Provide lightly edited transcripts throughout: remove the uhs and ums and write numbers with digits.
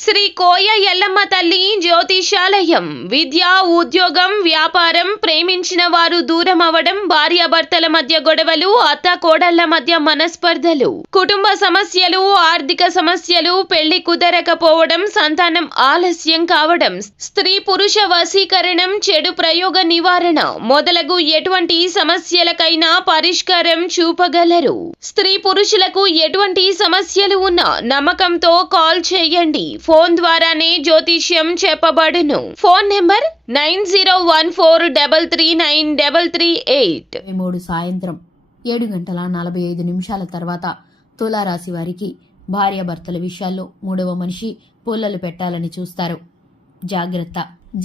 శ్రీ కోయ ఎల్లమ్మ తల్లి జ్యోతిషాలయం. విద్య, ఉద్యోగం, వ్యాపారం, ప్రేమించిన వారు దూరం అవడం, భార్యాభర్తల మధ్య గొడవలు, అత్త కోడళ్ల మధ్య మనస్పర్ధలు, కుటుంబ సమస్యలు, ఆర్థిక సమస్యలు, పెళ్లి కుదరకపోవడం, సంతానం ఆలస్యం కావడం, స్త్రీ పురుష వశీకరణం, చెడు ప్రయోగ నివారణ మొదలగు ఎటువంటి సమస్యలకైనా పరిష్కారం చూపగలరు. స్త్రీ పురుషులకు ఎటువంటి సమస్యలు ఉన్నా నమ్మకంతో కాల్ చేయండి. ఫోన్ ద్వారానే జ్యోతిష్యం చెప్పబడును. Phone number 9014339338. 3 సాయంత్రం 7:45 తర్వాత తులారాశి వారికి భార్యాభర్తల విషయాల్లో మూడవ మనిషి పుల్లలు పెట్టాలని చూస్తారు. జాగ్రత్త.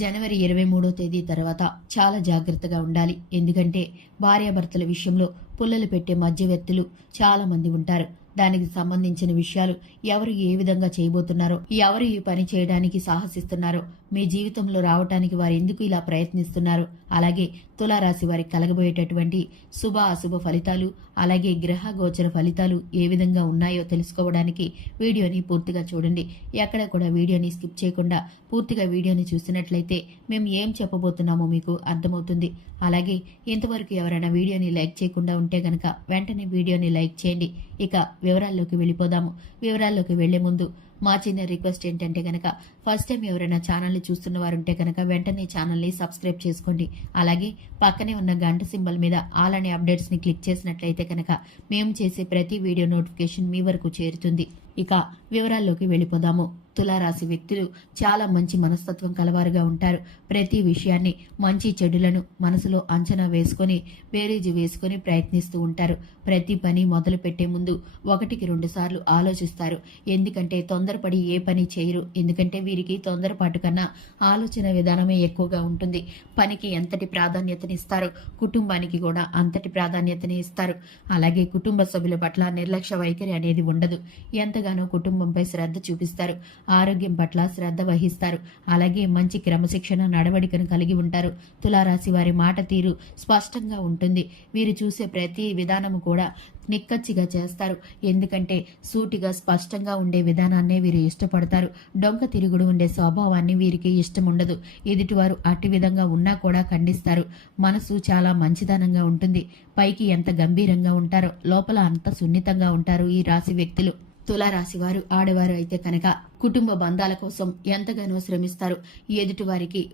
జనవరి 23వ తేదీ తర్వాత చాలా జాగ్రత్తగా ఉండాలి. ఎందుకంటే భార్యాభర్తల విషయంలో పుల్లలు పెట్టే మధ్యవర్తులు చాలా మంది ఉంటారు. దానికి సంబంధించిన విషయాలు ఎవరు ఏ విధంగా చేయబోతున్నారో, ఎవరు ఈ పని చేయడానికి సాహసిస్తున్నారో, మీ జీవితంలో రావటానికి వారు ఎందుకు ఇలా ప్రయత్నిస్తున్నారు, అలాగే తులారాశి వారికి కలగబోయేటటువంటి శుభ అశుభ ఫలితాలు, అలాగే గ్రహ గోచర ఫలితాలు ఏ విధంగా ఉన్నాయో తెలుసుకోవడానికి వీడియోని పూర్తిగా చూడండి. ఎక్కడ కూడా వీడియోని స్కిప్ చేయకుండా పూర్తిగా వీడియోని చూసినట్లయితే మేము ఏం చెప్పబోతున్నామో మీకు అర్థమవుతుంది. అలాగే ఇంతవరకు ఎవరైనా వీడియోని లైక్ చేయకుండా ఉంటే గనక వెంటనే వీడియోని లైక్ చేయండి. ఇక వివరాల్లోకి వెళ్ళిపోదాము. వివరాల్లోకి వెళ్లే ముందు మా చిన్న రిక్వెస్ట్ ఏంటంటే గనక ఫస్ట్ టైం ఎవరైనా ఛానల్ని చూస్తున్న వారు ఉంటే కనుక వెంటనే ఛానల్ని సబ్స్క్రైబ్ చేసుకోండి. అలాగే పక్కనే ఉన్న గంట సింబల్ మీద ఆల్ అనే అప్డేట్స్ని క్లిక్ చేసినట్లయితే కనుక మేము చేసే ప్రతి వీడియో నోటిఫికేషన్ మీ వరకు చేరుతుంది. ఇక వివరాల్లోకి వెళ్ళిపోదాము. తులారాశి వ్యక్తులు చాలా మంచి మనస్తత్వం కలవారుగా ఉంటారు. ప్రతి విషయాన్ని మంచి చెడులను మనసులో అంచనా వేసుకొని బేరీజు వేసుకొని ప్రయత్నిస్తూ ఉంటారు. ప్రతి పని మొదలు పెట్టే ముందు 1-2 సార్లు ఆలోచిస్తారు. ఎందుకంటే తొందరపడి ఏ పని చేయరు. ఎందుకంటే వీరికి తొందరపాటు కన్నా ఆలోచన విధానమే ఎక్కువగా ఉంటుంది. పనికి ఎంతటి ప్రాధాన్యతనిస్తారో కుటుంబానికి కూడా అంతటి ప్రాధాన్యతని ఇస్తారు. అలాగే కుటుంబ సభ్యుల పట్ల నిర్లక్ష్య వైఖరి అనేది ఉండదు. ఎంతగానో కుటుంబంపై శ్రద్ధ చూపిస్తారు. ఆరోగ్యం పట్ల శ్రద్ధ వహిస్తారు. అలాగే మంచి క్రమశిక్షణ నడవడికను కలిగి ఉంటారు. తులారాశి వారి మాట తీరు స్పష్టంగా ఉంటుంది. వీరు చూసే ప్రతి విధానము కూడా నిక్కచ్చిగా చేస్తారు. ఎందుకంటే సూటిగా స్పష్టంగా ఉండే విధానాన్నే వీరు ఇష్టపడతారు. డొంక తిరుగుడు ఉండే స్వభావాన్ని వీరికి ఇష్టం ఉండదు. ఎదుటివారు అట్టి విధంగా ఉన్నా కూడా ఖండిస్తారు. మనసు చాలా మంచిదనంగా ఉంటుంది. పైకి ఎంత గంభీరంగా ఉంటారో లోపల అంత సున్నితంగా ఉంటారు ఈ రాశి వ్యక్తులు. తులారాశి వారు ఆడవారు అయితే కనుక కుటుంబ బంధాల కోసం ఎంతగానో శ్రమిస్తారు. ఎదుటి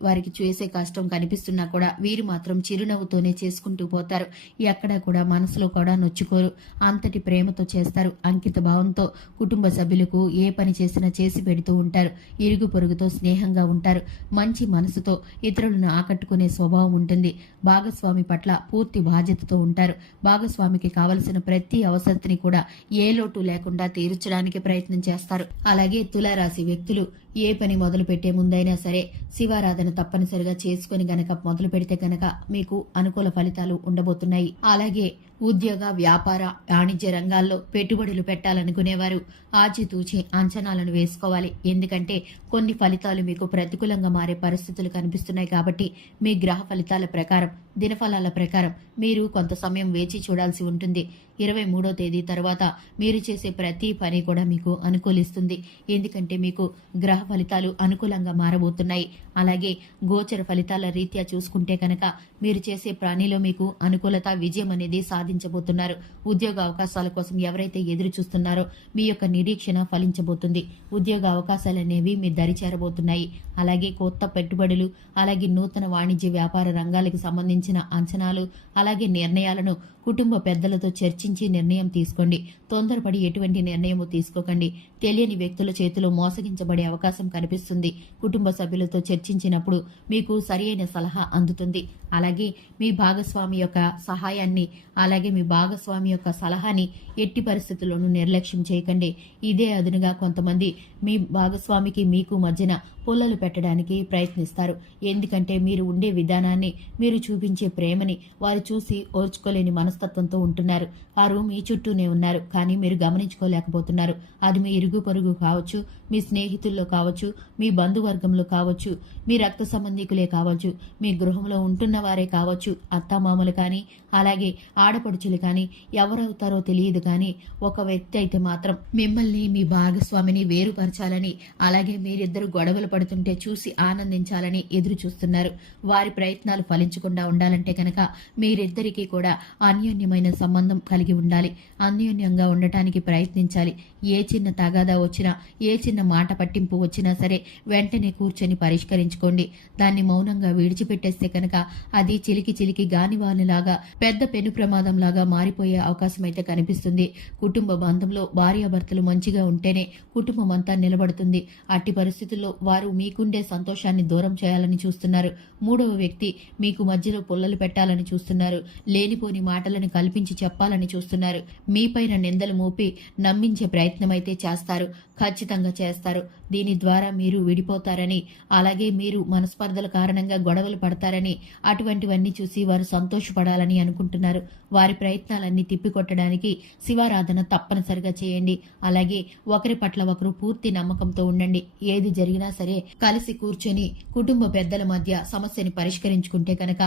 వారికి చేసే కష్టం కనిపిస్తున్నా కూడా వీరు మాత్రం చిరునవ్వుతోనే చేసుకుంటూ పోతారు. ఎక్కడా కూడా మనసులో కూడా నొచ్చుకోరు. అంతటి ప్రేమతో చేస్తారు. అంకిత భావంతో కుటుంబ సభ్యులకు ఏ పని చేసినా చేసి పెడుతూ ఉంటారు. ఇరుగు పొరుగుతో స్నేహంగా ఉంటారు. మంచి మనసుతో ఇతరులను ఆకట్టుకునే స్వభావం ఉంటుంది. భాగస్వామి పట్ల పూర్తి బాధ్యతతో ఉంటారు. భాగస్వామికి కావలసిన ప్రతి అవసరతని కూడా ఏ లోటు లేకుండా తీర్చడానికి ప్రయత్నం చేస్తారు. అలాగే తులారాశి వ్యక్తులు ఏ పని మొదలు పెట్టే ముందైనా సరే శివారాధన తప్పనిసరిగా చేసుకుని గనక మొదలు పెడితే గనక మీకు అనుకూల ఫలితాలు ఉండబోతున్నాయి. అలాగే ఉద్యోగ, వ్యాపార, వాణిజ్య రంగాల్లో పెట్టుబడులు పెట్టాలనుకునేవారు ఆచితూచి అంచనాలను వేసుకోవాలి. ఎందుకంటే కొన్ని ఫలితాలు మీకు ప్రతికూలంగా మారే పరిస్థితులు కనిపిస్తున్నాయి. కాబట్టి మీ గ్రహ ఫలితాల ప్రకారం, దినఫలాల ప్రకారం మీరు కొంత సమయం వేచి చూడాల్సి ఉంటుంది. 23వ తేదీ తర్వాత మీరు చేసే ప్రతి పని కూడా మీకు అనుకూలిస్తుంది. ఎందుకంటే మీకు గ్రహ ఫలితాలు అనుకూలంగా మారబోతున్నాయి. అలాగే గోచర ఫలితాల రీత్యా చూసుకుంటే కనుక మీరు చేసే పనిలో మీకు అనుకూలత, విజయం అనేది సాధించబోతున్నారు. ఉద్యోగ అవకాశాల కోసం ఎవరైతే ఎదురు చూస్తున్నారో మీ యొక్క నిరీక్షణ ఫలించబోతుంది. ఉద్యోగ అవకాశాలు అనేవి మీ దరి చేరబోతున్నాయి. అలాగే కొత్త పెట్టుబడులు, అలాగే నూతన వాణిజ్య వ్యాపార రంగాలకు సంబంధించిన అంచనాలు, అలాగే నిర్ణయాలను కుటుంబ పెద్దలతో చర్చించి నిర్ణయం తీసుకోండి. తొందరపడి ఎటువంటి నిర్ణయము తీసుకోకండి. తెలియని వ్యక్తుల చేతిలో మోసగించబడే అవకాశం కనిపిస్తుంది. కుటుంబ సభ్యులతో చర్చించినప్పుడు మీకు సరియైన సలహా అందుతుంది. అలాగే మీ భాగస్వామి యొక్క సహాయాన్ని, అలాగే మీ భాగస్వామి యొక్క సలహాని ఎట్టి పరిస్థితుల్లోనూ నిర్లక్ష్యం చేయకండి. ఇదే అదునుగా కొంతమంది మీ భాగస్వామికి మీకు మధ్యన పుల్లలు పెట్టడానికి ప్రయత్నిస్తారు. ఎందుకంటే మీరు ఉండే విధానాన్ని, మీరు చూపించే ప్రేమని వారు చూసి ఓర్చుకోలేని మనస్తత్వంతో ఉంటున్నారు. వారు మీ చుట్టూనే ఉన్నారు, కానీ మీరు గమనించుకోలేకపోతున్నారు. అది మీ ఇరుగు పొరుగు కావచ్చు, మీ స్నేహితుల్లో కావచ్చు, మీ బంధువర్గంలో కావచ్చు, మీ రక్త సంబంధికులే కావచ్చు, మీ గృహంలో ఉంటున్న వారే కావచ్చు, అత్తామామలు కానీ అలాగే ఆడపడుచులు కానీ ఎవరవుతారో తెలియదు. కానీ ఒక వ్యక్తి అయితే మాత్రం మిమ్మల్ని మీ భాగస్వామిని వేరుపరచాలని, అలాగే మీరిద్దరు గొడవలు పడుతుంటే చూసి ఆనందించాలని ఎదురు చూస్తున్నారు. వారి ప్రయత్నాలు ఫలించకుండా ఉండాలంటే కనుక మీరిద్దరికీ కూడా అన్యోన్యమైన సంబంధం కలిగి ఉండాలి. అన్యోన్యంగా ఉండటానికి ప్రయత్నించాలి. ఏ చిన్న తగాదా వచ్చినా, ఏ చిన్న మాట పట్టింపు వచ్చినా సరే వెంటనే కూర్చొని పరిష్కరించుకోండి. దాన్ని మౌనంగా విడిచిపెట్టేస్తే కనుక అది చిలికి గానివానిలాగా పెద్ద పెను ప్రమాదంలాగా మారిపోయే అవకాశం అయితే కనిపిస్తుంది. కుటుంబ బంధంలో భార్యాభర్తలు మంచిగా ఉంటేనే కుటుంబం అంతా నిలబడుతుంది. అట్టి పరిస్థితుల్లో వారు మీకుండే సంతోషాన్ని దూరం చేయాలని చూస్తున్నారు. మూడవ వ్యక్తి మీకు మధ్యలో పుల్లలు పెట్టాలని చూస్తున్నారు. లేనిపోని మాటలను కల్పించి చెప్పాలని చూస్తున్నారు. మీపైన నిందలు మోపి నమ్మించే ప్రయత్నం అయితే చేస్తారు. ఖచ్చితంగా చేస్తారు. దీని ద్వారా మీరు విడిపోతారని, అలాగే మీరు మనస్పర్ధల కారణంగా గొడవలు పడతారని, అటువంటివన్నీ చూసి వారు సంతోషపడాలని అనుకుంటున్నారు. వారి ప్రయత్నాలన్నీ తిప్పికొట్టడానికి శివారాధన తప్పనిసరిగా చేయండి. అలాగే ఒకరి పట్ల ఒకరు పూర్తి నమ్మకంతో ఉండండి. ఏది జరిగినా సరే కలిసి కూర్చొని కుటుంబ పెద్దల మధ్య సమస్యని పరిష్కరించుకుంటే కనుక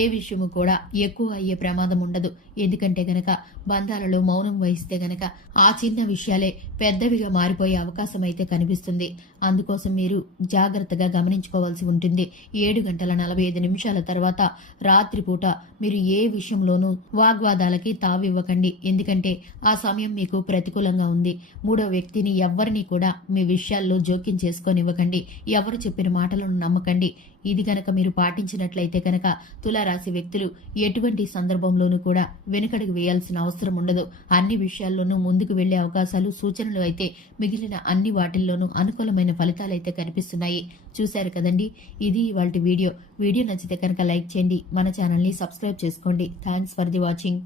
ఏ విషయము కూడా ఎక్కువ అయ్యే ప్రమాదం ఉండదు. ఎందుకంటే గనక బంధాలలో మౌనం వహిస్తే గనక ఆ చిన్న విషయాలే పెద్దవిగా మారిపోయే అవకాశం అయితే కనిపిస్తుంది. అందుకోసం మీరు జాగ్రత్తగా గమనించుకోవాల్సి ఉంటుంది. 7:45 తర్వాత రాత్రిపూట మీరు ఏ విషయంలోనూ వాగ్వాదాలకి తావివ్వకండి. ఎందుకంటే ఆ సమయం మీకు ప్రతికూలంగా ఉంది. మూడో వ్యక్తిని ఎవ్వరినీ కూడా మీ విషయాల్లో జోక్యం చేసుకోనివ్వకండి. ఎవరు చెప్పిన మాటలను నమ్మకండి. ఇది గనక మీరు పాటించినట్లయితే కనుక తులారాశి వ్యక్తులు ఎటువంటి సందర్భంలోనూ కూడా వెనుకడుగు వేయాల్సిన అవసరం ఉండదు. అన్ని విషయాల్లోనూ ముందుకు వెళ్లే అవకాశాలు, సూచనలు అయితే మిగిలిన అన్ని వాటిల్లోనూ అనుకూలమైన ఫలితాలు అయితే కనిపిస్తున్నాయి. చూశారు కదండి, ఇది ఇవాల్టి వీడియో. వీడియో నచ్చితే కనుక లైక్ చేయండి, మన ఛానల్ని సబ్స్క్రైబ్ చేసుకోండి. Thanks for the watching.